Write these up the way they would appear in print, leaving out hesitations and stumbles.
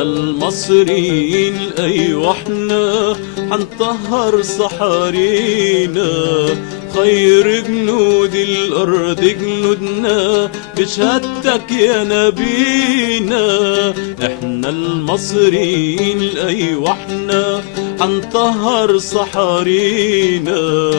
احنا المصريين ايوه احنا حنطهر صحارينا، خير جنود الارض جنودنا بشهادتك يا نبينا. احنا المصريين ايوه احنا حنطهر صحارينا،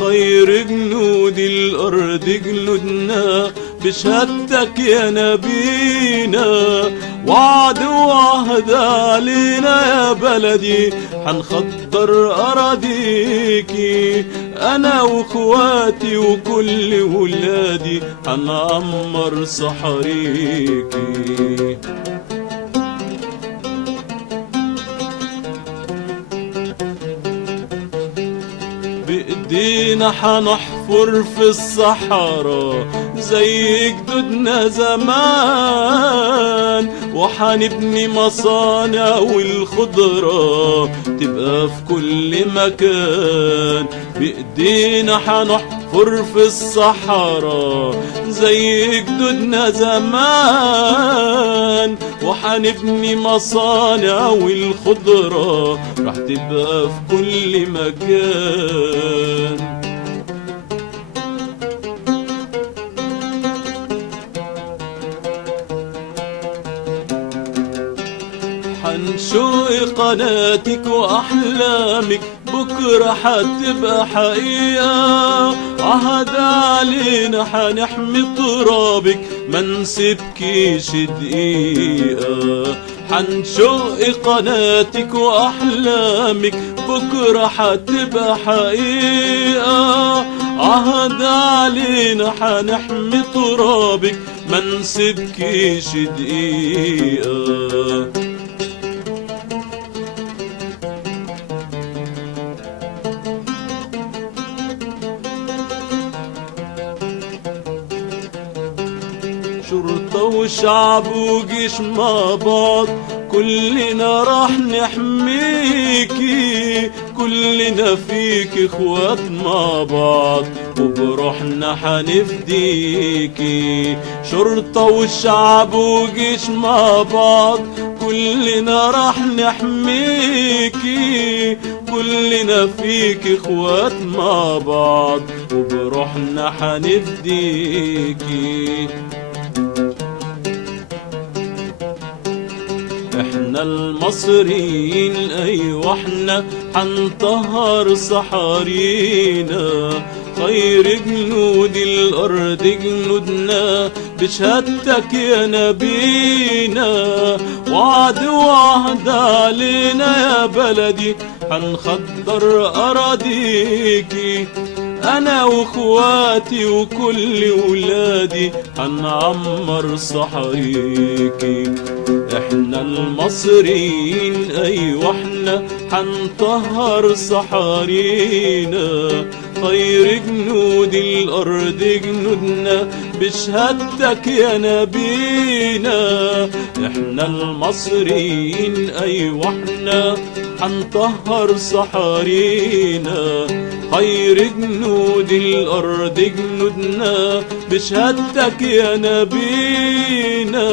خير جنود الارض جنودنا بشهادتك يا نبينا. وعد وعهد علينا يا بلدي حنخضر اراضيكي، انا واخواتي وكل ولادي حنعمر صحاريكي. بإيدينا حنحفر في الصحراء زي جدودنا زمان، وحنبني مصانع والخضرة تبقى في كل مكان. بإيدينا حنحفر في الصحراء زي جدودنا زمان، وحنبني مصانع والخضرة راح تبقى في كل مكان. حنشوق قناتك وأحلامك بكرة حتبقى حقيقة، عهد علينا حنحمي ترابك ما نسيبكيش دقيقة. حنشوق قناتك وأحلامك بكرة حتبقى حقيقة، عهد علينا حنحمي ترابك ما نسيبكيش دقيقة. شرطة وشعب وجيش مع بعض كلنا راح نحميكي، كلنا فيك اخوات مع بعض وبروحنا حنفديكي. شرطة والشعب وجيش مع بعض كلنا راح نحميكي، كلنا فيك اخوات مع بعض وبروحنا حنفديكي. احنا المصريين ايوه احنا حنطهر صحارينا، خير جنود الارض جنودنا بشهادتك يا نبينا. وعد وعهد علينا يا بلدي حنخضر اراضيكي، انا واخواتي وكل ولادي حنعمر صحاريكي. احنا المصريين ايوه احنا حنطهر صحارينا، خير جنود الارض جنودنا بشهادتك يا نبينا. احنا المصريين ايوه احنا حنطهر صحارينا، خير جنود الارض جنودنا بشهادتك يا نبينا.